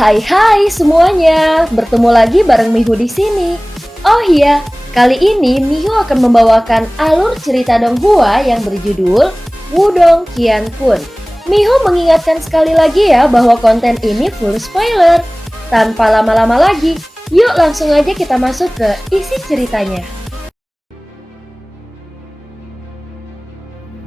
Hai semuanya, bertemu lagi bareng Mihu di sini. Oh iya, kali ini Mihu akan membawakan alur cerita Donghua yang berjudul Wudong Qiankun. Mihu mengingatkan sekali lagi ya bahwa konten ini full spoiler. Tanpa lama-lama lagi, yuk langsung aja kita masuk ke isi ceritanya.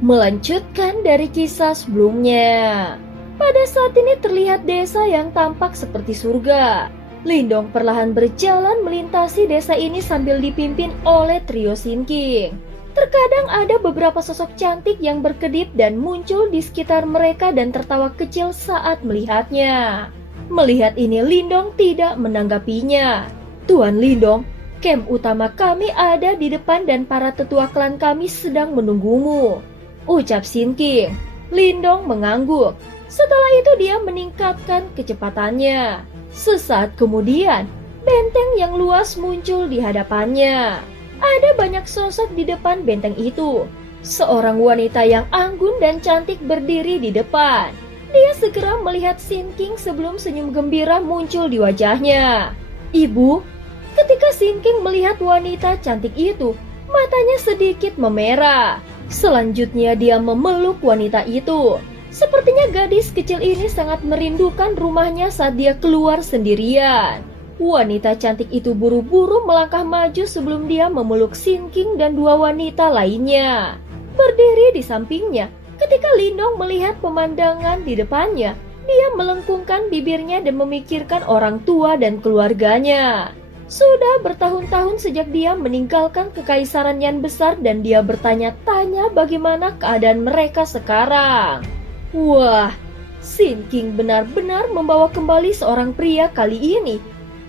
Melanjutkan dari kisah sebelumnya. Pada saat ini terlihat desa yang tampak seperti surga. Lindong perlahan berjalan melintasi desa ini sambil dipimpin oleh trio Sinking. Terkadang ada beberapa sosok cantik yang berkedip dan muncul di sekitar mereka dan tertawa kecil saat melihatnya. Melihat ini Lindong tidak menanggapinya. Tuan Lindong, camp utama kami ada di depan dan para tetua klan kami sedang menunggumu, ucap Sinking. Lindong mengangguk. Setelah itu dia meningkatkan kecepatannya. Sesaat kemudian, benteng yang luas muncul di hadapannya. Ada banyak sosok di depan benteng itu. Seorang wanita yang anggun dan cantik berdiri di depan. Dia segera melihat Sinking sebelum senyum gembira muncul di wajahnya. Ibu, ketika Sinking melihat wanita cantik itu, matanya sedikit memerah. Selanjutnya dia memeluk wanita itu. Sepertinya gadis kecil ini sangat merindukan rumahnya saat dia keluar sendirian. Wanita cantik itu buru-buru melangkah maju sebelum dia memeluk Sinking dan dua wanita lainnya. Berdiri di sampingnya, ketika Lindong melihat pemandangan di depannya, dia melengkungkan bibirnya dan memikirkan orang tua dan keluarganya. Sudah bertahun-tahun sejak dia meninggalkan kekaisaran yang besar dan dia bertanya-tanya bagaimana keadaan mereka sekarang. Wah, Sinking benar-benar membawa kembali seorang pria kali ini.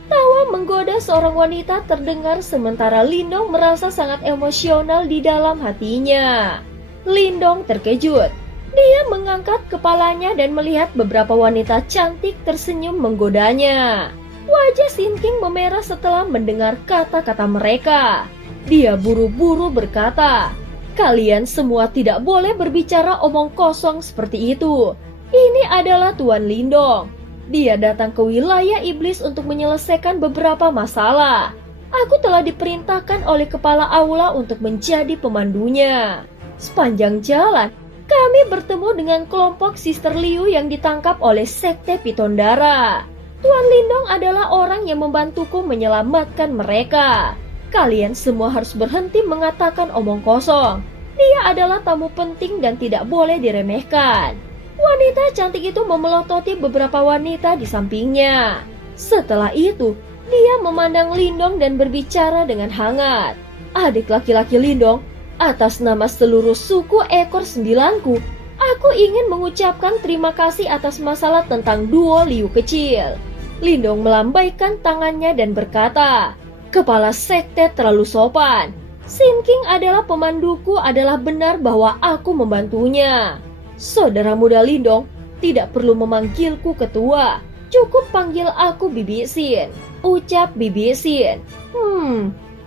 Tawa menggoda seorang wanita terdengar sementara Lindong merasa sangat emosional di dalam hatinya. Lindong terkejut. Dia mengangkat kepalanya dan melihat beberapa wanita cantik tersenyum menggodanya. Wajah Sinking memerah setelah mendengar kata-kata mereka. Dia buru-buru berkata, "Kalian semua tidak boleh berbicara omong kosong seperti itu. Ini adalah Tuan Lindong. Dia datang ke wilayah iblis untuk menyelesaikan beberapa masalah. Aku telah diperintahkan oleh kepala aula untuk menjadi pemandunya. Sepanjang jalan, kami bertemu dengan kelompok Sister Liu yang ditangkap oleh Sekte Pitondara. Tuan Lindong adalah orang yang membantuku menyelamatkan mereka. Kalian semua harus berhenti mengatakan omong kosong. Dia adalah tamu penting dan tidak boleh diremehkan." Wanita cantik itu memelototi beberapa wanita di sampingnya. Setelah itu, dia memandang Lindong dan berbicara dengan hangat. "Adik laki-laki Lindong, atas nama seluruh suku ekor 9-ku, aku ingin mengucapkan terima kasih atas masalah tentang duo Liu kecil." Lindong melambaikan tangannya dan berkata, "Kepala sekte terlalu sopan. Sinking adalah pemanduku adalah benar bahwa aku membantunya. Saudara muda Lindong, tidak perlu memanggilku ketua. Cukup panggil aku Bibi Sin," ucap Bibi Sin.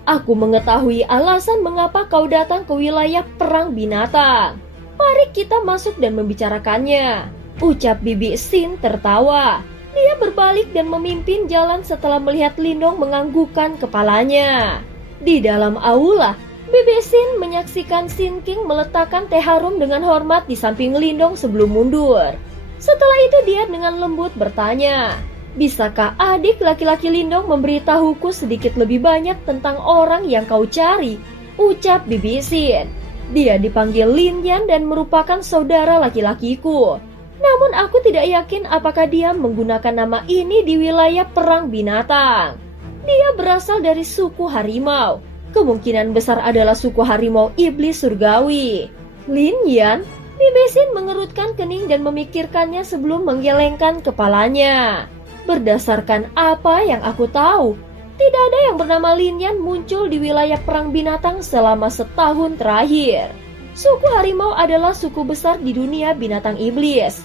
Aku mengetahui alasan mengapa kau datang ke wilayah perang binatang. Mari kita masuk dan membicarakannya," ucap Bibi Sin tertawa. Dia berbalik dan memimpin jalan setelah melihat Lindong menganggukkan kepalanya. Di dalam aula, Bibi Sin menyaksikan Sinking meletakkan teh harum dengan hormat di samping Lindong sebelum mundur. Setelah itu dia dengan lembut bertanya, "Bisakah adik laki-laki Lindong memberitahuku sedikit lebih banyak tentang orang yang kau cari?" ucap Bibi Sin. "Dia dipanggil Lin Yan dan merupakan saudara laki-lakiku. Namun aku tidak yakin apakah dia menggunakan nama ini di wilayah perang binatang. Dia berasal dari suku harimau. Kemungkinan besar adalah suku harimau iblis surgawi." Lin Yan, Bibi Sin mengerutkan kening dan memikirkannya sebelum menggelengkan kepalanya. "Berdasarkan apa yang aku tahu, tidak ada yang bernama Lin Yan muncul di wilayah perang binatang selama setahun terakhir. Suku harimau adalah suku besar di dunia binatang iblis.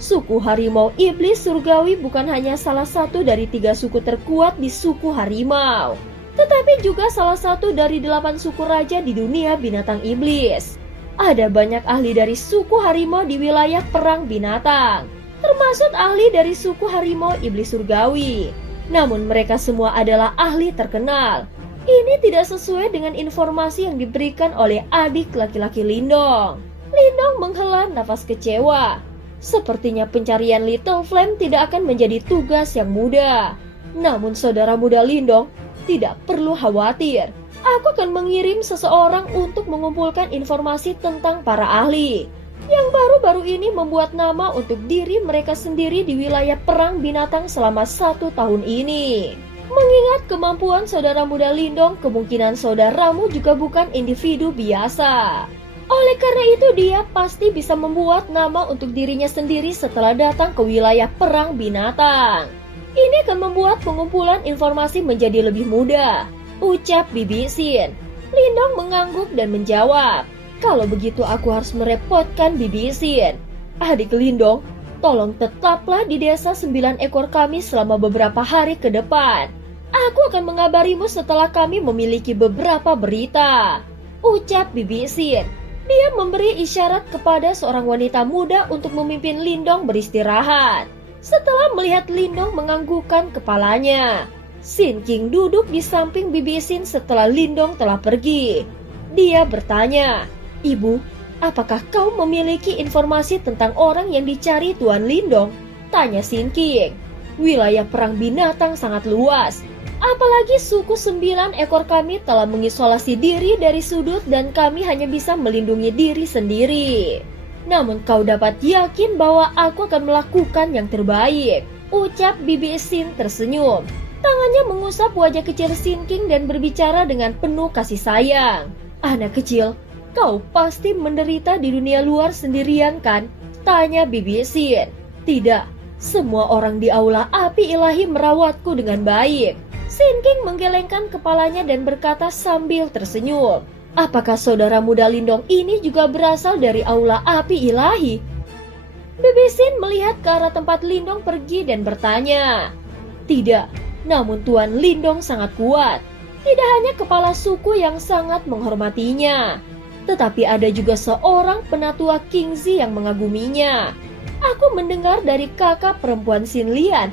Suku harimau iblis surgawi bukan hanya salah satu dari 3 suku terkuat di suku harimau, tetapi juga salah satu dari 8 suku raja di dunia binatang iblis. Ada banyak ahli dari suku harimau di wilayah perang binatang. termasuk ahli dari suku harimau iblis surgawi. Namun mereka semua adalah ahli terkenal. Ini tidak sesuai dengan informasi yang diberikan oleh adik laki-laki Lindong. Lindong menghela nafas kecewa. Sepertinya pencarian Little Flame tidak akan menjadi tugas yang mudah. Namun saudara muda Lindong, tidak perlu khawatir. Aku akan mengirim seseorang untuk mengumpulkan informasi tentang para ahli yang baru-baru ini membuat nama untuk diri mereka sendiri di wilayah perang binatang selama 1 tahun ini. Mengingat kemampuan saudara muda Lindong, kemungkinan saudaramu juga bukan individu biasa. Oleh karena itu dia pasti bisa membuat nama untuk dirinya sendiri setelah datang ke wilayah perang binatang. Ini akan membuat pengumpulan informasi menjadi lebih mudah, ucap Bibi Sin. Lindong mengangguk dan menjawab, kalau begitu aku harus merepotkan Bibi Sin. Adik Lindong, tolong tetaplah di desa 9 ekor kami selama beberapa hari ke depan. Aku akan mengabarimu setelah kami memiliki beberapa berita, ucap Bibi Sin. Dia memberi isyarat kepada seorang wanita muda untuk memimpin Lindong beristirahat. Setelah melihat Lindong menganggukkan kepalanya, Sin King duduk di samping Bibi Sin setelah Lindong telah pergi. Dia bertanya, Ibu, apakah kau memiliki informasi tentang orang yang dicari Tuan Lindong? Tanya Sin King. Wilayah perang binatang sangat luas. Apalagi suku 9 ekor kami telah mengisolasi diri dari sudut dan kami hanya bisa melindungi diri sendiri. Namun kau dapat yakin bahwa aku akan melakukan yang terbaik, ucap Bibi Sin tersenyum. Tangannya mengusap wajah kecil Sin King dan berbicara dengan penuh kasih sayang. Anak kecil, kau pasti menderita di dunia luar sendirian kan? Tanya Bibi Sin. Tidak, semua orang di aula api ilahi merawatku dengan baik. Sin King menggelengkan kepalanya dan berkata sambil tersenyum. Apakah saudara muda Lindong ini juga berasal dari aula api ilahi? Bibi Sin melihat ke arah tempat Lindong pergi dan bertanya. Tidak, namun Tuan Lindong sangat kuat. Tidak hanya kepala suku yang sangat menghormatinya, tetapi ada juga seorang penatua Kingzi yang mengaguminya. Aku mendengar dari kakak perempuan Sin Lian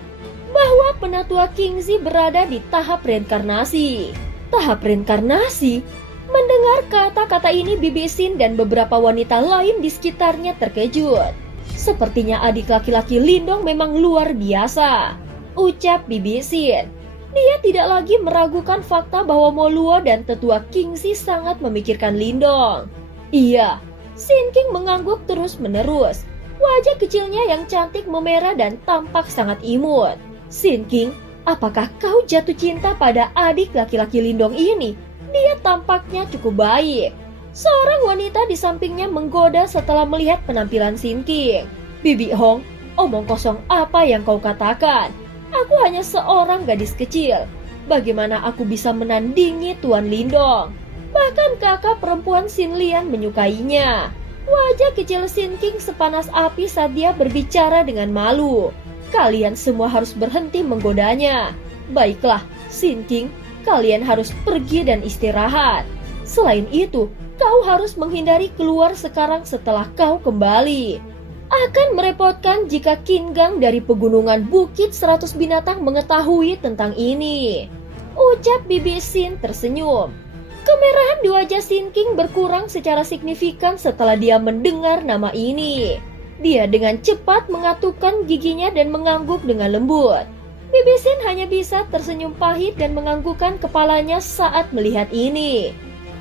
bahwa penatua Kingzi berada di tahap reinkarnasi. Tahap reinkarnasi? Mendengar kata-kata ini, Bibi Sin dan beberapa wanita lain di sekitarnya terkejut. Sepertinya adik laki-laki Lindong memang luar biasa, ucap Bibi Sin. Dia tidak lagi meragukan fakta bahwa Moluo dan tetua Kingzi sangat memikirkan Lindong. Iya, Sin King mengangguk terus-menerus. Wajah kecilnya yang cantik memerah dan tampak sangat imut. Sin King, apakah kau jatuh cinta pada adik laki-laki Lindong ini? Dia tampaknya cukup baik. Seorang wanita di sampingnya menggoda setelah melihat penampilan Sin King. Bibi Hong, omong kosong apa yang kau katakan? Aku hanya seorang gadis kecil. Bagaimana aku bisa menandingi Tuan Lindong? Bahkan kakak perempuan Sin Lian menyukainya. Wajah kecil Sin King sepanas api saat dia berbicara dengan malu. Kalian semua harus berhenti menggodanya. Baiklah, Sin King, kalian harus pergi dan istirahat. Selain itu, kau harus menghindari keluar sekarang setelah kau kembali. Akan merepotkan jika Qin Gang dari pegunungan Bukit 100 Binatang mengetahui tentang ini, ucap Bibi Sin tersenyum. Kemerahan di wajah Sin King berkurang secara signifikan setelah dia mendengar nama ini. Dia dengan cepat mengatupkan giginya dan mengangguk dengan lembut. Bibi Sin hanya bisa tersenyum pahit dan menganggukkan kepalanya saat melihat ini.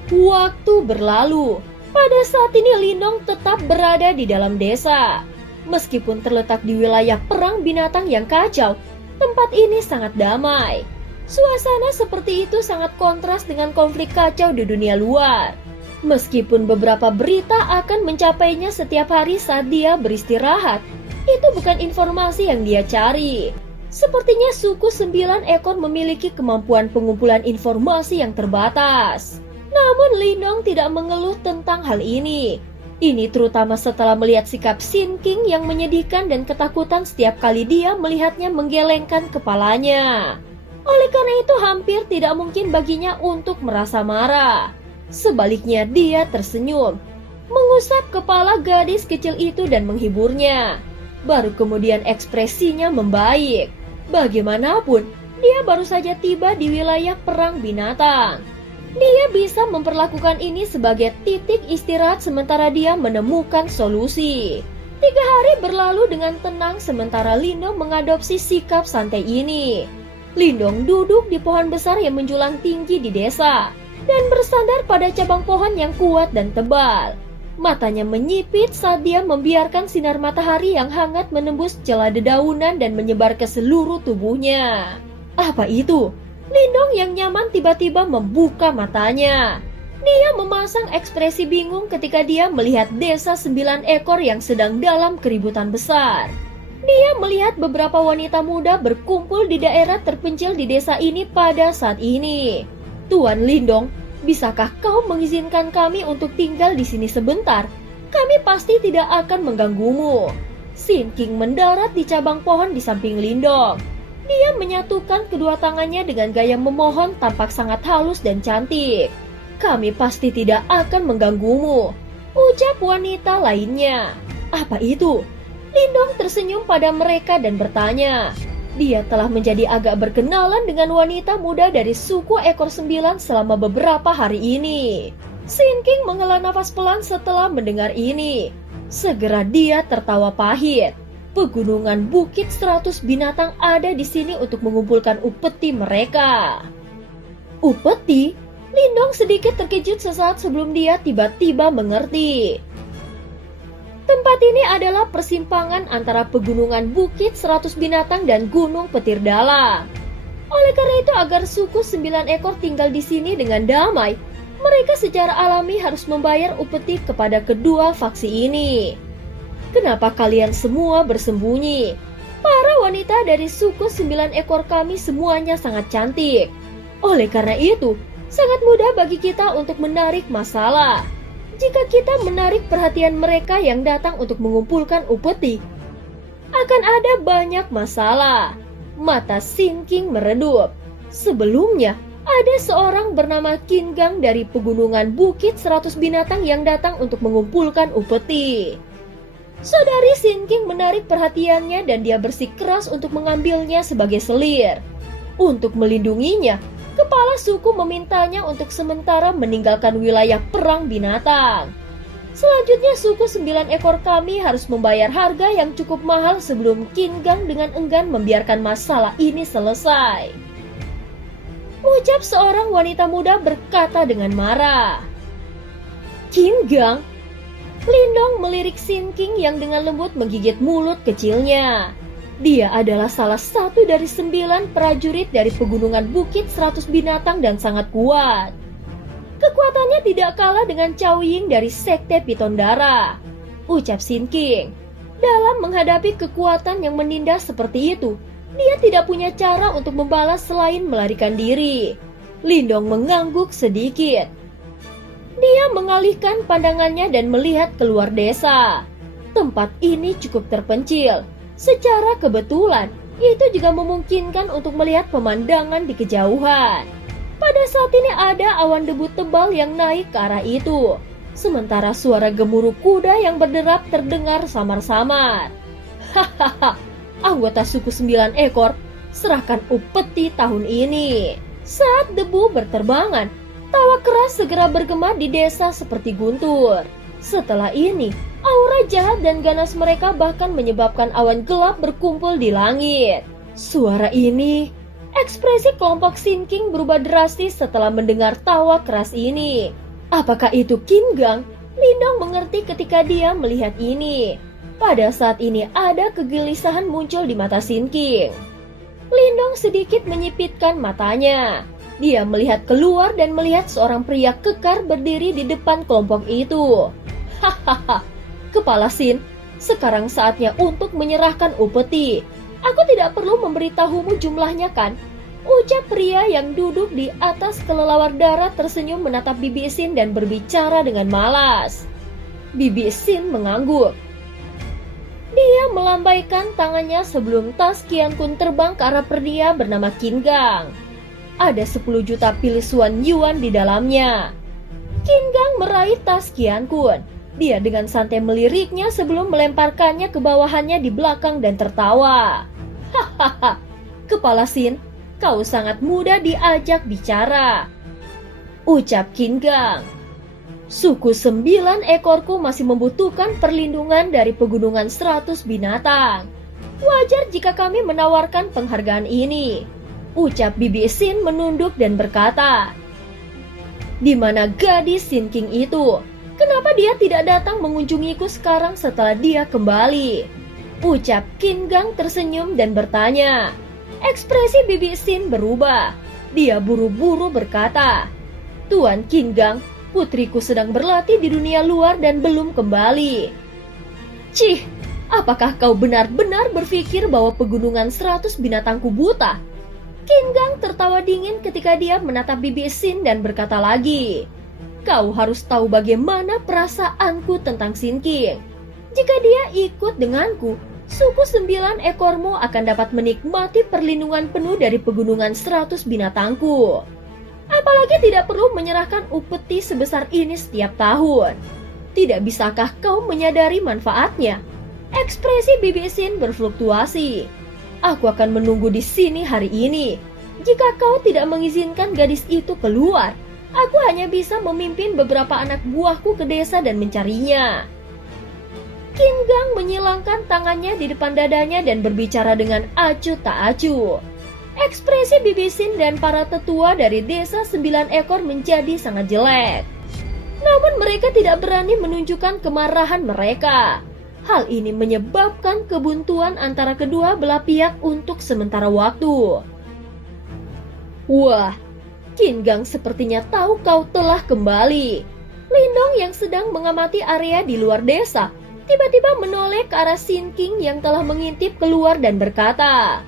Waktu berlalu. Pada saat ini Lindong tetap berada di dalam desa. Meskipun terletak di wilayah perang binatang yang kacau, tempat ini sangat damai. Suasana seperti itu sangat kontras dengan konflik kacau di dunia luar. Meskipun beberapa berita akan mencapainya setiap hari saat dia beristirahat, itu bukan informasi yang dia cari. Sepertinya suku 9 ekor memiliki kemampuan pengumpulan informasi yang terbatas. Namun Lindong tidak mengeluh tentang hal ini. Ini terutama setelah melihat sikap Sin King yang menyedihkan dan ketakutan setiap kali dia melihatnya menggelengkan kepalanya. Oleh karena itu hampir tidak mungkin baginya untuk merasa marah. Sebaliknya dia tersenyum, mengusap kepala gadis kecil itu dan menghiburnya. Baru kemudian ekspresinya membaik. Bagaimanapun, dia baru saja tiba di wilayah perang binatang. Dia bisa memperlakukan ini sebagai titik istirahat sementara dia menemukan solusi. 3 hari berlalu dengan tenang sementara Lindong mengadopsi sikap santai ini. Lindong duduk di pohon besar yang menjulang tinggi di desa dan bersandar pada cabang pohon yang kuat dan tebal. Matanya menyipit saat dia membiarkan sinar matahari yang hangat menembus celah dedaunan dan menyebar ke seluruh tubuhnya. Apa itu? Lindong yang nyaman tiba-tiba membuka matanya. Dia memasang ekspresi bingung ketika dia melihat desa 9 ekor yang sedang dalam keributan besar. Dia melihat beberapa wanita muda berkumpul di daerah terpencil di desa ini pada saat ini. Tuan Lindong, bisakah kau mengizinkan kami untuk tinggal di sini sebentar? Kami pasti tidak akan mengganggumu. Sin King mendarat di cabang pohon di samping Lindong. Dia menyatukan kedua tangannya dengan gaya memohon tampak sangat halus dan cantik. Kami pasti tidak akan mengganggumu, ucap wanita lainnya. Apa itu? Lindong tersenyum pada mereka dan bertanya. Dia telah menjadi agak berkenalan dengan wanita muda dari suku ekor 9 selama beberapa hari ini. Sin King menghela nafas pelan setelah mendengar ini. Segera dia tertawa pahit. Pegunungan Bukit 100 binatang ada di sini untuk mengumpulkan upeti mereka. Upeti? Lindong sedikit terkejut sesaat sebelum dia tiba-tiba mengerti. Tempat ini adalah persimpangan antara pegunungan Bukit 100 binatang dan Gunung Petir Dalam. Oleh karena itu agar suku 9 ekor tinggal di sini dengan damai, mereka secara alami harus membayar upeti kepada kedua faksi ini. Kenapa kalian semua bersembunyi? Para wanita dari suku 9 ekor kami semuanya sangat cantik. Oleh karena itu, sangat mudah bagi kita untuk menarik masalah. Jika kita menarik perhatian mereka yang datang untuk mengumpulkan upeti, akan ada banyak masalah. Mata Sin King meredup. Sebelumnya, ada seorang bernama Qin Gang dari pegunungan Bukit 100 binatang yang datang untuk mengumpulkan upeti. Saudari Sin King menarik perhatiannya dan dia bersikeras untuk mengambilnya sebagai selir. Untuk melindunginya, kepala suku memintanya untuk sementara meninggalkan wilayah perang binatang. Selanjutnya suku 9 ekor kami harus membayar harga yang cukup mahal sebelum Qin Gang dengan enggan membiarkan masalah ini selesai. Ucap seorang wanita muda berkata dengan marah. Qin Gang? Lindong melirik Sin King yang dengan lembut menggigit mulut kecilnya. Dia adalah salah satu dari 9 prajurit dari pegunungan Bukit 100 binatang dan sangat kuat. Kekuatannya tidak kalah dengan Cao Ying dari Sekte Piton Darah, ucap Sin King. Dalam menghadapi kekuatan yang menindas seperti itu, dia tidak punya cara untuk membalas selain melarikan diri. Lindong mengangguk sedikit. Dia mengalihkan pandangannya dan melihat keluar desa. Tempat ini cukup terpencil. Secara kebetulan, itu juga memungkinkan untuk melihat pemandangan di kejauhan. Pada saat ini ada awan debu tebal yang naik ke arah itu. Sementara suara gemuruh kuda yang berderap terdengar samar-samar. Hahaha, anggota suku 9 ekor, serahkan upeti tahun ini. Saat debu berterbangan, tawa keras segera bergema di desa seperti guntur. Setelah ini, aura jahat dan ganas mereka bahkan menyebabkan awan gelap berkumpul di langit. Suara ini, ekspresi kelompok Sin King berubah drastis setelah mendengar tawa keras ini. Apakah itu Qin Gang? Lindong mengerti ketika dia melihat ini. Pada saat ini ada kegelisahan muncul di mata Sin King. Lindong sedikit menyipitkan matanya. Dia melihat keluar dan melihat seorang pria kekar berdiri di depan kelompok itu. Hahaha, Kepala Sin, sekarang saatnya untuk menyerahkan upeti. Aku tidak perlu memberitahumu jumlahnya kan? Ucap pria yang duduk di atas kelelawar darah tersenyum menatap Bibi Sin dan berbicara dengan malas. Bibi Sin mengangguk. Dia melambaikan tangannya sebelum tas Qian Kun terbang ke arah pria bernama Qin Gang. Ada 10 juta pilisuan yuan di dalamnya. Qin Gang meraih tas Qian Kun. Dia dengan santai meliriknya sebelum melemparkannya ke bawahannya di belakang dan tertawa. Hahaha, Kepala Sin, kau sangat mudah diajak bicara, ucap Qin Gang. Suku 9 ekorku masih membutuhkan perlindungan dari pegunungan 100 binatang. Wajar jika kami menawarkan penghargaan ini, ucap Bibi Sin menunduk dan berkata. Di mana gadis Sin King itu? Kenapa dia tidak datang mengunjungiku sekarang setelah dia kembali? Ucap Qin Gang tersenyum dan bertanya. Ekspresi Bibi Sin berubah. Dia buru-buru berkata, Tuan Qin Gang, putriku sedang berlatih di dunia luar dan belum kembali. Cih, apakah kau benar-benar berpikir bahwa pegunungan 100 binatangku buta? Qin Gang tertawa dingin ketika dia menatap Bibi Sin dan berkata lagi, Kau harus tahu bagaimana perasaanku tentang Sin King. Jika dia ikut denganku, suku 9 ekormu akan dapat menikmati perlindungan penuh dari pegunungan 100 binatangku. Apalagi tidak perlu menyerahkan upeti sebesar ini setiap tahun. Tidak bisakah kau menyadari manfaatnya? Ekspresi Bibi Sin berfluktuasi. Aku akan menunggu di sini hari ini. Jika kau tidak mengizinkan gadis itu keluar, aku hanya bisa memimpin beberapa anak buahku ke desa dan mencarinya. Qin Gang menyilangkan tangannya di depan dadanya dan berbicara dengan acuh tak acuh. Ekspresi Bibi Sin dan para tetua dari desa 9 ekor menjadi sangat jelek. Namun mereka tidak berani menunjukkan kemarahan mereka. Hal ini menyebabkan kebuntuan antara kedua belah pihak untuk sementara waktu. Wah, Qin Gang sepertinya tahu kau telah kembali. Lindong yang sedang mengamati area di luar desa tiba-tiba menoleh ke arah Sin King yang telah mengintip keluar dan berkata.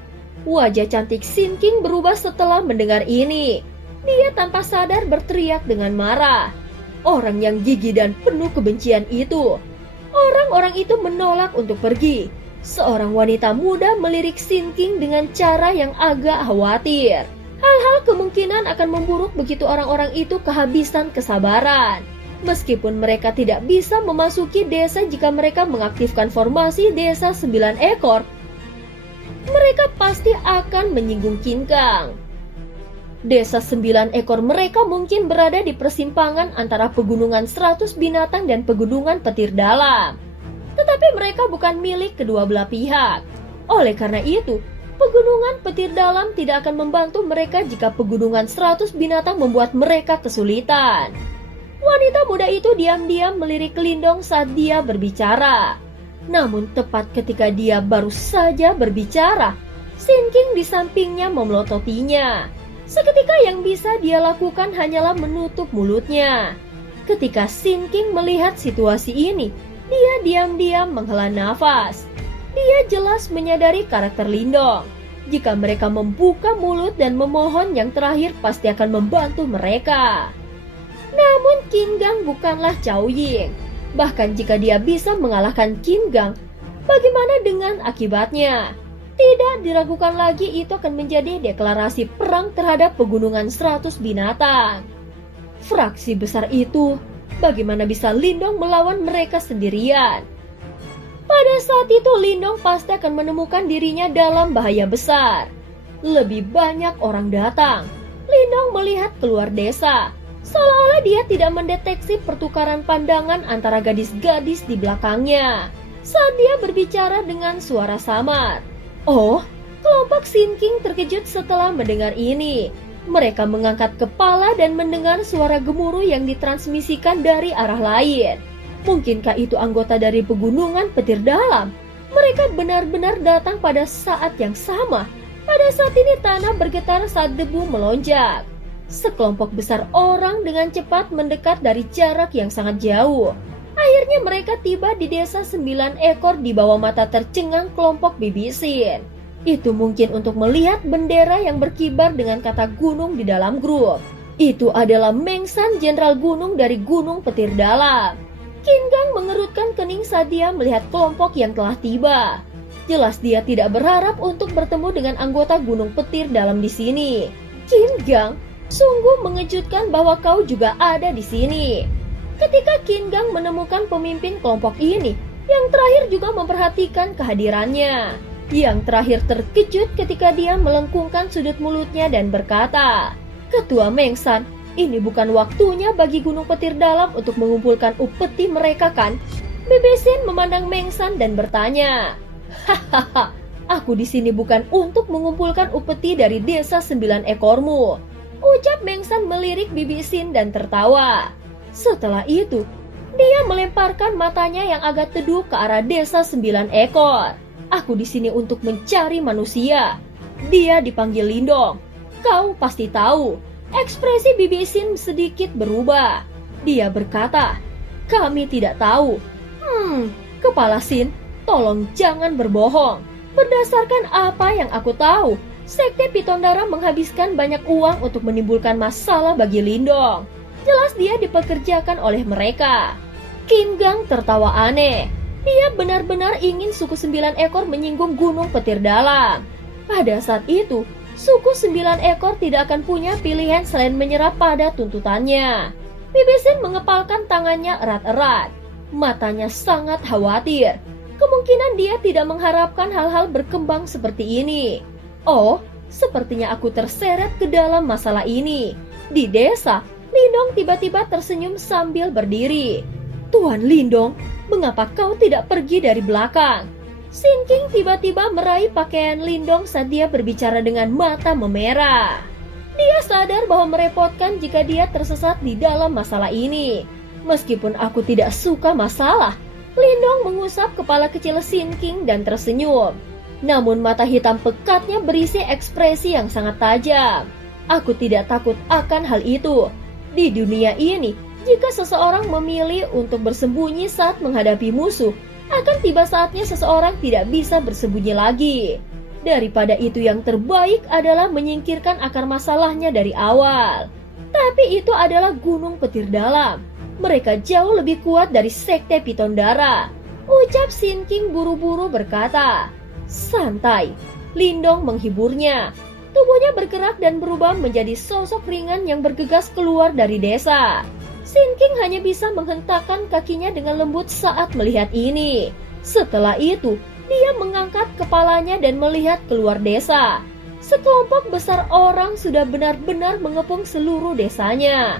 Wajah cantik Sin King berubah setelah mendengar ini. Dia tanpa sadar berteriak dengan marah. Orang yang gigih dan penuh kebencian itu. Orang-orang itu menolak untuk pergi. Seorang wanita muda melirik Sin King dengan cara yang agak khawatir. Hal-hal kemungkinan akan memburuk begitu orang-orang itu kehabisan kesabaran. Meskipun mereka tidak bisa memasuki desa jika mereka mengaktifkan formasi desa 9 ekor, mereka pasti akan menyinggung Qin Gang. Desa 9 ekor mereka mungkin berada di persimpangan antara pegunungan 100 binatang dan pegunungan petir dalam. Tetapi mereka bukan milik kedua belah pihak. Oleh karena itu, pegunungan petir dalam tidak akan membantu mereka jika pegunungan 100 binatang membuat mereka kesulitan. Wanita muda itu diam-diam melirik Lindong saat dia berbicara. Namun tepat ketika dia baru saja berbicara, Sin King di sampingnya memelototinya. Seketika yang bisa dia lakukan hanyalah menutup mulutnya. Ketika Sin King melihat situasi ini, dia diam-diam menghela nafas. Dia jelas menyadari karakter Lindong. Jika mereka membuka mulut dan memohon, yang terakhir pasti akan membantu mereka. Namun Qin Gang bukanlah Cao Ying. Bahkan jika dia bisa mengalahkan Qin Gang, bagaimana dengan akibatnya? Tidak diragukan lagi, itu akan menjadi deklarasi perang terhadap pegunungan 100 binatang. Fraksi besar itu, bagaimana bisa Lindong melawan mereka sendirian? Pada saat itu Lindong pasti akan menemukan dirinya dalam bahaya besar. Lebih banyak orang datang. Lindong melihat keluar desa. Seolah-olah dia tidak mendeteksi pertukaran pandangan antara gadis-gadis di belakangnya saat dia berbicara dengan suara samar. Oh, kelompok Sin King terkejut setelah mendengar ini. Mereka mengangkat kepala dan mendengar suara gemuruh yang ditransmisikan dari arah lain. Mungkinkah itu anggota dari pegunungan petir dalam? Mereka benar-benar datang pada saat yang sama. Pada saat ini tanah bergetar saat debu melonjak. Sekelompok besar orang dengan cepat mendekat dari jarak yang sangat jauh. Akhirnya mereka tiba di desa 9 ekor di bawah mata tercengang kelompok Bibi Sin. Itu mungkin untuk melihat bendera yang berkibar dengan kata gunung di dalam grup. Itu adalah Meng San, jenderal gunung dari Gunung Petir Dalam. Qin Gang mengerutkan kening saat dia melihat kelompok yang telah tiba. Jelas dia tidak berharap untuk bertemu dengan anggota Gunung Petir Dalam di sini. Qin Gang, sungguh mengejutkan bahwa kau juga ada di sini. Ketika Qin Gang menemukan pemimpin kelompok ini, yang terakhir juga memperhatikan kehadirannya. Yang terakhir terkejut ketika dia melengkungkan sudut mulutnya dan berkata, "Ketua Mengsan, ini bukan waktunya bagi Gunung Petir Dalam untuk mengumpulkan upeti mereka kan?" Bibi Sin memandang Mengsan dan bertanya, "Hahaha, aku di sini bukan untuk mengumpulkan upeti dari desa 9 ekormu." Ucap Mengsan melirik Bibi Sin dan tertawa. Setelah itu, dia melemparkan matanya yang agak teduh ke arah desa 9 ekor. "Aku di sini untuk mencari manusia." Dia dipanggil Lindong. Kau pasti tahu. Ekspresi Bibi Sin sedikit berubah. Dia berkata, "Kami tidak tahu." Kepala Sin, tolong jangan berbohong. Berdasarkan apa yang aku tahu, Sekte Pitondara menghabiskan banyak uang untuk menimbulkan masalah bagi Lindong. Jelas dia dipekerjakan oleh mereka. Qin Gang tertawa aneh. Dia benar-benar ingin suku 9 ekor menyinggung Gunung Petir Dalam. Pada saat itu, suku 9 ekor tidak akan punya pilihan selain menyerah pada tuntutannya. Bibi Sin mengepalkan tangannya erat-erat. Matanya sangat khawatir. Kemungkinan dia tidak mengharapkan hal-hal berkembang seperti ini. Oh, sepertinya aku terseret ke dalam masalah ini. Di desa, Lindong tiba-tiba tersenyum sambil berdiri. "Tuan Lindong, mengapa kau tidak pergi dari belakang?" Sin King tiba-tiba meraih pakaian Lindong saat dia berbicara dengan mata memerah. Dia sadar bahwa merepotkan jika dia tersesat di dalam masalah ini. "Meskipun aku tidak suka masalah," Lindong mengusap kepala kecil Sin King dan tersenyum. Namun mata hitam pekatnya berisi ekspresi yang sangat tajam. "Aku tidak takut akan hal itu. Di dunia ini, jika seseorang memilih untuk bersembunyi saat menghadapi musuh, akan tiba saatnya seseorang tidak bisa bersembunyi lagi. Daripada itu yang terbaik adalah menyingkirkan akar masalahnya dari awal. Tapi itu adalah Gunung Petir Dalam. Mereka jauh lebih kuat dari Sekte Pitondara," ucap Sin King buru-buru berkata. "Santai." Lindong menghiburnya. Tubuhnya bergerak dan berubah menjadi sosok ringan yang bergegas keluar dari desa. Sin King hanya bisa menghentakkan kakinya dengan lembut saat melihat ini. Setelah itu, dia mengangkat kepalanya dan melihat keluar desa. Sekelompok besar orang sudah benar-benar mengepung seluruh desanya.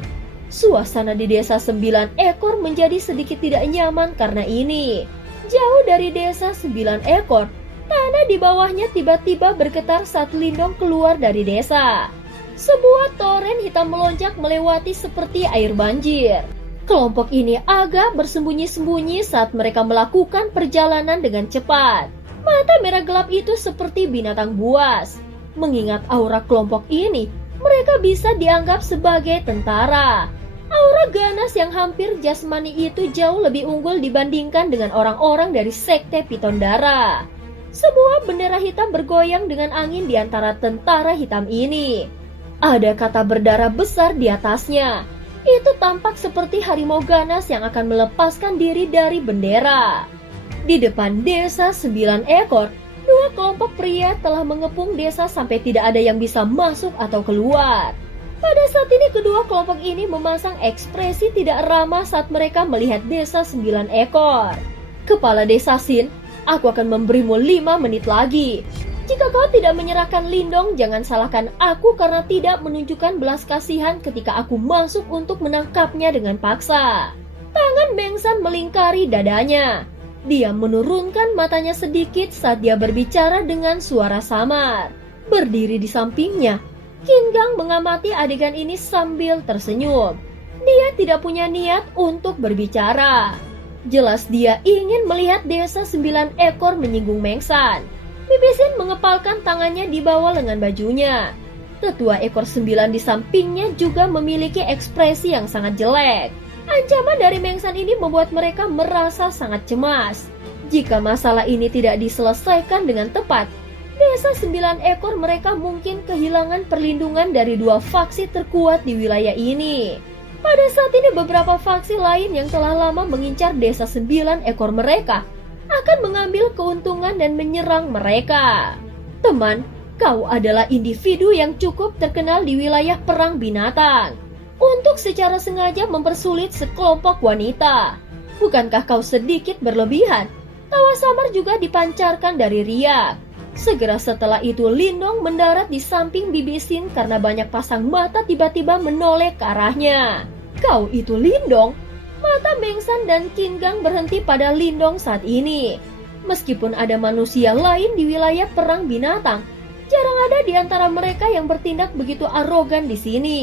Suasana di desa 9 ekor menjadi sedikit tidak nyaman karena ini. Jauh dari desa 9 ekor, tanah di bawahnya tiba-tiba bergetar saat Lindong keluar dari desa. Sebuah toren hitam melonjak melewati seperti air banjir. Kelompok ini agak bersembunyi-sembunyi saat mereka melakukan perjalanan dengan cepat. Mata merah gelap itu seperti binatang buas. Mengingat aura kelompok ini, mereka bisa dianggap sebagai tentara. Aura ganas yang hampir jasmani itu jauh lebih unggul dibandingkan dengan orang-orang dari Sekte Pitondara. Sebuah bendera hitam bergoyang dengan angin di antara tentara hitam ini. Ada kata berdarah besar di atasnya. Itu tampak seperti harimau ganas yang akan melepaskan diri dari bendera. Di depan desa 9 ekor, 2 kelompok pria telah mengepung desa sampai tidak ada yang bisa masuk atau keluar. Pada saat ini kedua kelompok ini memasang ekspresi tidak ramah saat mereka melihat desa 9 ekor. "Kepala desa Sin, aku akan memberimu 5 menit lagi. Jika kau tidak menyerahkan Lindong, jangan salahkan aku karena tidak menunjukkan belas kasihan ketika aku masuk untuk menangkapnya dengan paksa." Tangan Mengsan melingkari dadanya. Dia menurunkan matanya sedikit saat dia berbicara dengan suara samar. Berdiri di sampingnya, Qin Gang mengamati adegan ini sambil tersenyum. Dia tidak punya niat untuk berbicara. Jelas dia ingin melihat desa 9 ekor menyinggung Mengsan. Bibi Sin mengepalkan tangannya di bawah lengan bajunya. Tetua ekor 9 di sampingnya juga memiliki ekspresi yang sangat jelek. Ancaman dari Mengsan ini membuat mereka merasa sangat cemas. Jika masalah ini tidak diselesaikan dengan tepat, desa 9 ekor mereka mungkin kehilangan perlindungan dari 2 faksi terkuat di wilayah ini. Pada saat ini beberapa faksi lain yang telah lama mengincar desa 9 ekor mereka akan mengambil keuntungan dan menyerang mereka. "Teman, kau adalah individu yang cukup terkenal di wilayah perang binatang. untuk secara sengaja mempersulit sekelompok wanita. Bukankah kau sedikit berlebihan? Tawa samar juga dipancarkan dari Riak. Segera setelah itu Lindong mendarat di samping Bibi Sin karena banyak pasang mata tiba-tiba menoleh ke arahnya. Kau itu Lindong? Mata Meng San dan Qin Gang berhenti pada Lindong saat ini. Meskipun ada manusia lain di wilayah perang binatang, jarang ada di antara mereka yang bertindak begitu arogan di sini.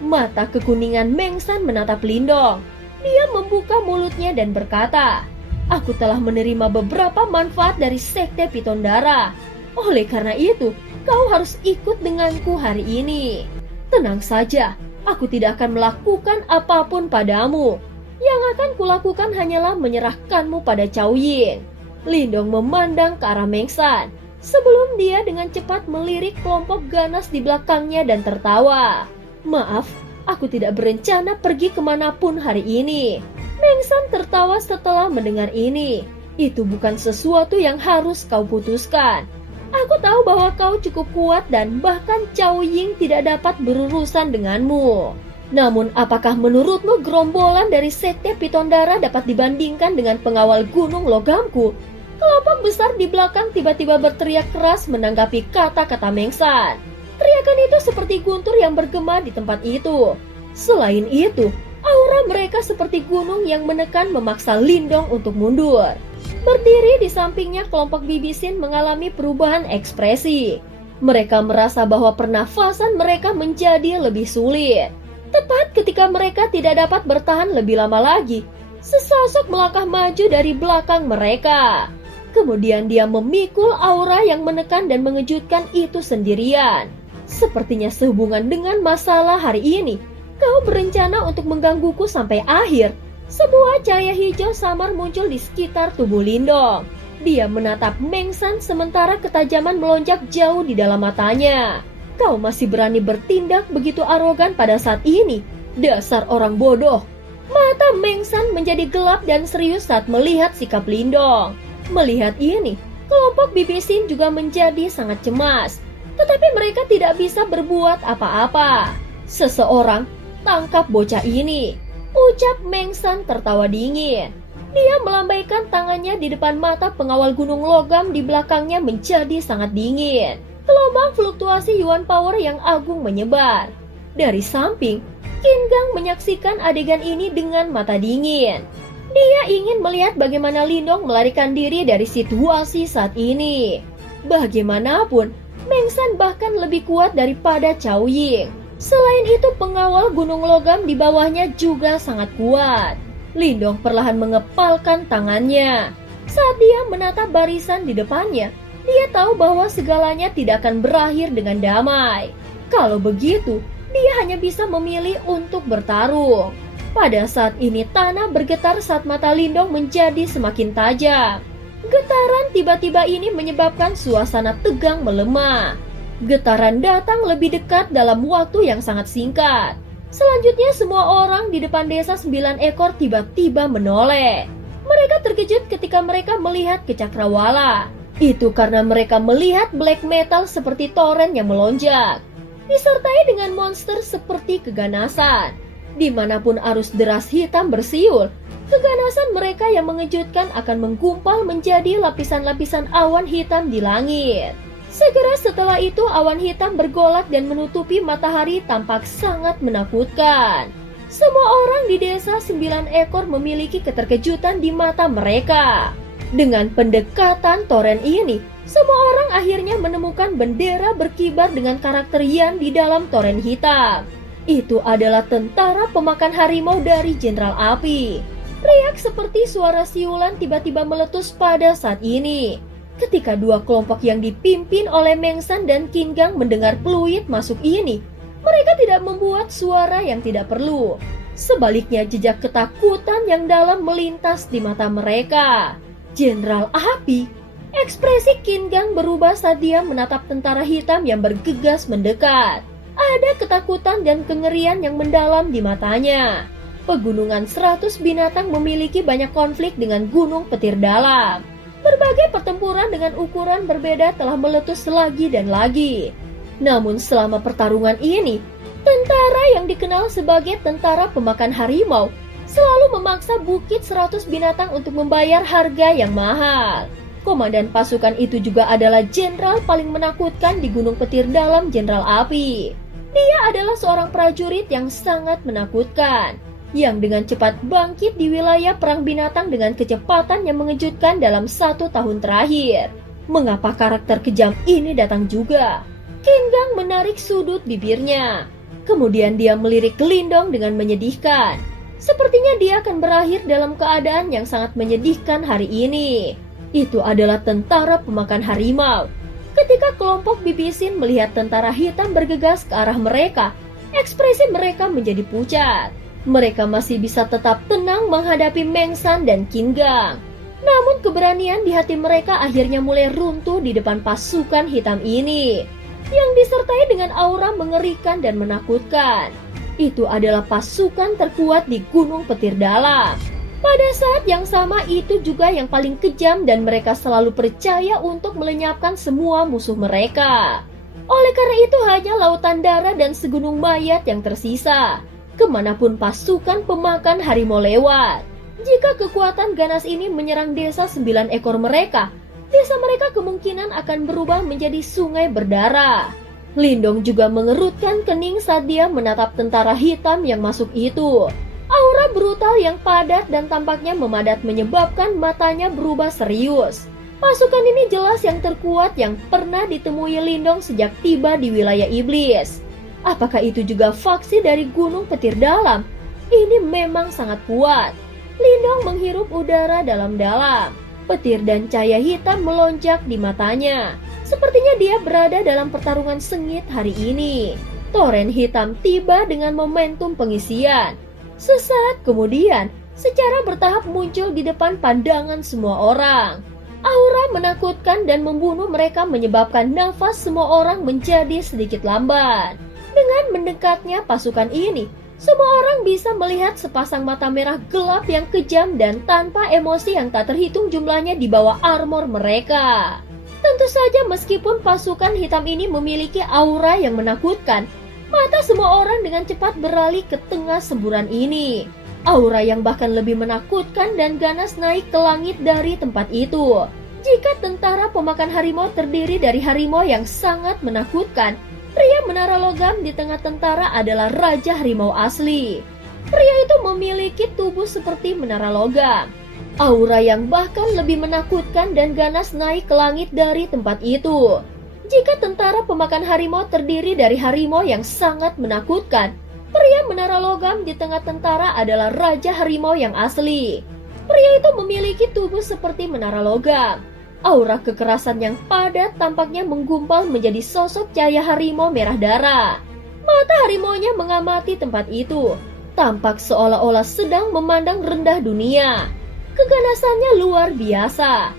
Mata kekuningan Meng San menatap Lindong. Dia membuka mulutnya dan berkata, "Aku telah menerima beberapa manfaat dari Sekte Piton Darah. Oleh karena itu, kau harus ikut denganku hari ini. Tenang saja, aku tidak akan melakukan apapun padamu. Yang akan kulakukan hanyalah menyerahkanmu pada Cao Ying." Lindong memandang ke arah Meng San sebelum dia dengan cepat melirik kelompok ganas di belakangnya dan tertawa. "Maaf, aku tidak berencana pergi kemanapun hari ini." Meng San tertawa setelah mendengar ini. "Itu bukan sesuatu yang harus kau putuskan. Aku tahu bahwa kau cukup kuat dan bahkan Cao Ying tidak dapat berurusan denganmu. Namun apakah menurutmu gerombolan dari Sekte Piton Darah dapat dibandingkan dengan pengawal gunung logamku?" Kelompok besar di belakang tiba-tiba berteriak keras menanggapi kata-kata Meng San. Teriakan itu seperti guntur yang bergema di tempat itu. Selain itu, aura mereka seperti gunung yang menekan memaksa Lindong untuk mundur. Berdiri di sampingnya kelompok Bibi Sin mengalami perubahan ekspresi. Mereka merasa bahwa pernafasan mereka menjadi lebih sulit. Tepat ketika mereka tidak dapat bertahan lebih lama lagi, sesosok melangkah maju dari belakang mereka. Kemudian dia memikul aura yang menekan dan mengejutkan itu sendirian. "Sepertinya sehubungan dengan masalah hari ini, kau berencana untuk menggangguku sampai akhir." Sebuah cahaya hijau samar muncul di sekitar tubuh Lindong. Dia menatap Meng San sementara ketajaman melonjak jauh di dalam matanya. "Kau masih berani bertindak begitu arogan pada saat ini? Dasar orang bodoh." Mata Meng San menjadi gelap dan serius saat melihat sikap Lindong. Melihat ini, kelompok Bibi Sin juga menjadi sangat cemas. Tetapi mereka tidak bisa berbuat apa-apa. "Seseorang tangkap bocah ini," ucap Meng San tertawa dingin. Dia melambaikan tangannya di depan mata pengawal gunung logam di belakangnya menjadi sangat dingin. Gelombang fluktuasi Yuan Power yang agung menyebar. Dari samping, Qin Gang menyaksikan adegan ini dengan mata dingin. Dia ingin melihat bagaimana Lindong melarikan diri dari situasi saat ini. Bagaimanapun, Meng San bahkan lebih kuat daripada Cao Ying. Selain itu, pengawal gunung logam di bawahnya juga sangat kuat. Lindong perlahan mengepalkan tangannya. Saat dia menatap barisan di depannya, dia tahu bahwa segalanya tidak akan berakhir dengan damai. Kalau begitu, dia hanya bisa memilih untuk bertarung. Pada saat ini tanah bergetar saat mata Lindong menjadi semakin tajam. Getaran tiba-tiba ini menyebabkan suasana tegang melemah. Getaran datang lebih dekat dalam waktu yang sangat singkat. Selanjutnya semua orang di depan desa 9 ekor tiba-tiba menoleh. Mereka terkejut ketika mereka melihat ke Cakrawala. Itu karena mereka melihat black metal seperti toren yang melonjak, disertai dengan monster seperti keganasan. Dimanapun arus deras hitam bersiul, keganasan mereka yang mengejutkan akan menggumpal menjadi lapisan-lapisan awan hitam di langit. Segera setelah itu awan hitam bergolak dan menutupi matahari tampak sangat menakutkan. Semua orang di desa 9 ekor memiliki keterkejutan di mata mereka. Dengan pendekatan toren ini, semua orang akhirnya menemukan bendera berkibar dengan karakter Yan di dalam toren hitam. Itu adalah tentara pemakan harimau dari Jenderal Api. Riak seperti suara siulan tiba-tiba meletus pada saat ini. Ketika dua kelompok yang dipimpin oleh Meng San dan Qin Gang mendengar peluit masuk ini, mereka tidak membuat suara yang tidak perlu. Sebaliknya jejak ketakutan yang dalam melintas di mata mereka. Jenderal Api, ekspresi Qin Gang berubah saat dia menatap tentara hitam yang bergegas mendekat. Ada ketakutan dan kengerian yang mendalam di matanya. Pegunungan 100 binatang memiliki banyak konflik dengan gunung petir dalam. Berbagai pertempuran dengan ukuran berbeda telah meletus lagi dan lagi. Namun selama pertarungan ini, Tentara yang dikenal sebagai tentara pemakan harimau selalu memaksa bukit 100 binatang untuk membayar harga yang mahal. Komandan pasukan itu juga adalah jenderal paling menakutkan di Gunung Petir Dalam, Jenderal Api. Dia adalah seorang prajurit yang sangat menakutkan, yang dengan cepat bangkit di wilayah perang binatang dengan kecepatan yang mengejutkan dalam 1 tahun terakhir. Mengapa karakter kejam ini datang juga? Kinggang menarik sudut bibirnya. Kemudian dia melirik Lindong dengan menyedihkan. Sepertinya dia akan berakhir dalam keadaan yang sangat menyedihkan hari ini. Itu adalah tentara pemakan harimau. Ketika kelompok Bibisin melihat tentara hitam bergegas ke arah mereka, ekspresi mereka menjadi pucat. Mereka masih bisa tetap tenang menghadapi Mengsan dan Kinggang. Namun keberanian di hati mereka akhirnya mulai runtuh di depan pasukan hitam ini, yang disertai dengan aura mengerikan dan menakutkan. Itu adalah pasukan terkuat di Gunung Petir Dalam. Pada saat yang sama itu juga yang paling kejam dan mereka selalu percaya untuk melenyapkan semua musuh mereka. Oleh karena itu hanya lautan darah dan segunung mayat yang tersisa, kemanapun pasukan pemakan harimau lewat. Jika kekuatan ganas ini menyerang desa 9 ekor mereka, desa mereka kemungkinan akan berubah menjadi sungai berdarah. Lindong juga mengerutkan kening saat dia menatap tentara hitam yang masuk itu. Aura brutal yang padat dan tampaknya memadat menyebabkan matanya berubah serius. Pasukan ini jelas yang terkuat yang pernah ditemui Lindong sejak tiba di wilayah iblis. Apakah itu juga faksi dari Gunung Petir Dalam? Ini memang sangat kuat. Lindong menghirup udara dalam-dalam. Petir dan cahaya hitam melonjak di matanya. Sepertinya dia berada dalam pertarungan sengit hari ini. Toren hitam tiba dengan momentum pengisian. Sesaat kemudian, secara bertahap muncul di depan pandangan semua orang. Aura menakutkan dan membunuh mereka menyebabkan nafas semua orang menjadi sedikit lambat. Dengan mendekatnya pasukan ini, semua orang bisa melihat sepasang mata merah gelap yang kejam dan tanpa emosi yang tak terhitung jumlahnya di bawah armor mereka. Tentu saja meskipun pasukan hitam ini memiliki aura yang menakutkan, mata semua orang dengan cepat beralih ke tengah semburan ini. Aura yang bahkan lebih menakutkan dan ganas naik ke langit dari tempat itu. Jika tentara pemakan harimau terdiri dari harimau yang sangat menakutkan, pria menara logam di tengah tentara adalah Raja Harimau asli. Pria itu memiliki tubuh seperti menara logam. Aura yang bahkan lebih menakutkan dan ganas naik ke langit dari tempat itu. Jika tentara pemakan harimau terdiri dari harimau yang sangat menakutkan, pria menara logam di tengah tentara adalah Raja Harimau yang asli. Pria itu memiliki tubuh seperti menara logam. Aura kekerasan yang padat tampaknya menggumpal menjadi sosok cahaya harimau merah darah. Mata harimaunya mengamati tempat itu, tampak seolah-olah sedang memandang rendah dunia. Keganasannya luar biasa.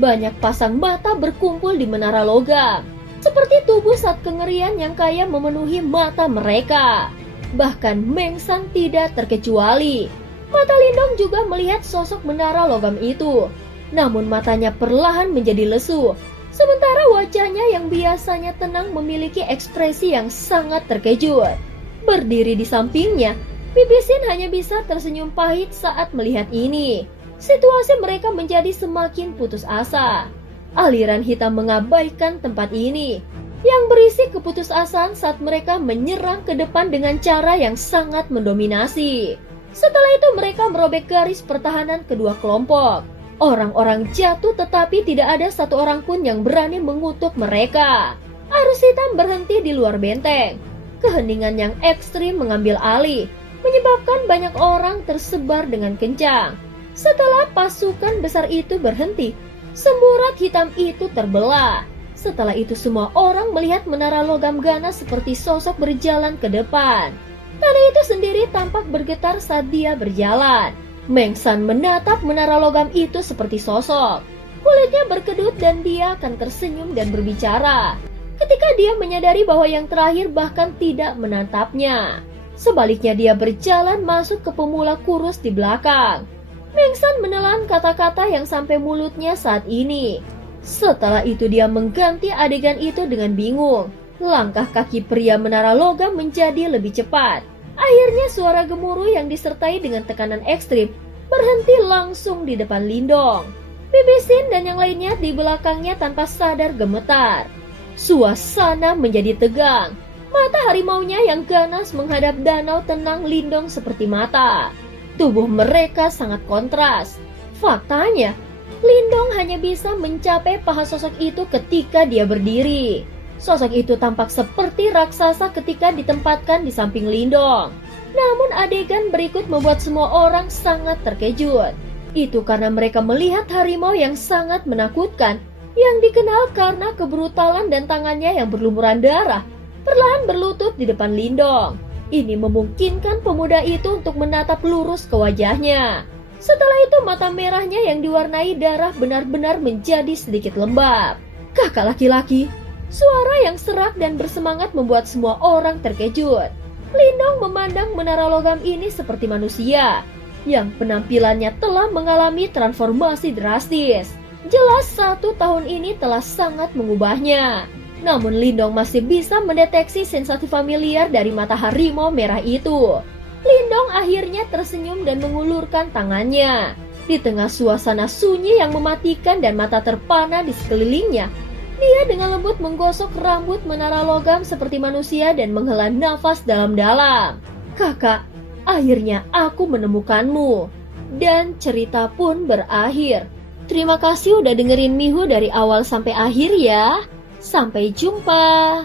Banyak pasang mata berkumpul di menara logam, seperti tubuh saat kengerian yang kaya memenuhi mata mereka. Bahkan Mengsan tidak terkecuali. Mata Lindong juga melihat sosok menara logam itu. Namun matanya perlahan menjadi lesu. Sementara wajahnya yang biasanya tenang memiliki ekspresi yang sangat terkejut. Berdiri di sampingnya, Bibisin hanya bisa tersenyum pahit saat melihat ini. Situasi mereka menjadi semakin putus asa. Aliran hitam mengabaikan tempat ini, yang berisi keputusasaan saat mereka menyerang ke depan dengan cara yang sangat mendominasi. Setelah itu mereka merobek garis pertahanan kedua kelompok. Orang-orang jatuh tetapi tidak ada satu orang pun yang berani mengutuk mereka. Arus hitam berhenti di luar benteng. Keheningan yang ekstrim mengambil alih, menyebabkan banyak orang tersebar dengan kencang. Setelah pasukan besar itu berhenti, semburat hitam itu terbelah. Setelah itu semua orang melihat menara logam ganas seperti sosok berjalan ke depan. Tanah itu sendiri tampak bergetar saat dia berjalan. Mengsan menatap menara logam itu seperti sosok. Kulitnya berkedut dan dia akan tersenyum dan berbicara. Ketika dia menyadari bahwa yang terakhir bahkan tidak menatapnya. Sebaliknya dia berjalan masuk ke pemula kurus di belakang. Mengsan menelan kata-kata yang sampai mulutnya saat ini. Setelah itu dia mengganti adegan itu dengan bingung. Langkah kaki pria menara logam menjadi lebih cepat. Akhirnya suara gemuruh yang disertai dengan tekanan ekstrim berhenti langsung di depan Lindong. Bibi Sin dan yang lainnya di belakangnya tanpa sadar gemetar. Suasana menjadi tegang. Mata harimaunya yang ganas menghadap danau tenang Lindong seperti mata. Tubuh mereka sangat kontras. Faktanya, Lindong hanya bisa mencapai paha sosok itu ketika dia berdiri. Sosok itu tampak seperti raksasa ketika ditempatkan di samping Lindong. Namun adegan berikut membuat semua orang sangat terkejut. Itu karena mereka melihat harimau yang sangat menakutkan, yang dikenal karena kebrutalan dan tangannya yang berlumuran darah, perlahan berlutut di depan Lindong. Ini memungkinkan pemuda itu untuk menatap lurus ke wajahnya. Setelah itu mata merahnya yang diwarnai darah benar-benar menjadi sedikit lembab. Kakak laki-laki. Suara yang serak dan bersemangat membuat semua orang terkejut. Lindong memandang menara logam ini seperti manusia, yang penampilannya telah mengalami transformasi drastis. Jelas 1 tahun ini telah sangat mengubahnya. Namun Lindong masih bisa mendeteksi sensasi familiar dari mata harimau merah itu. Lindong akhirnya tersenyum dan mengulurkan tangannya. Di tengah suasana sunyi yang mematikan dan mata terpana di sekelilingnya, dia dengan lembut menggosok rambut menara logam seperti manusia dan menghela nafas dalam-dalam. Kakak, akhirnya aku menemukanmu. Dan cerita pun berakhir. Terima kasih udah dengerin Mihu dari awal sampai akhir ya. Sampai jumpa.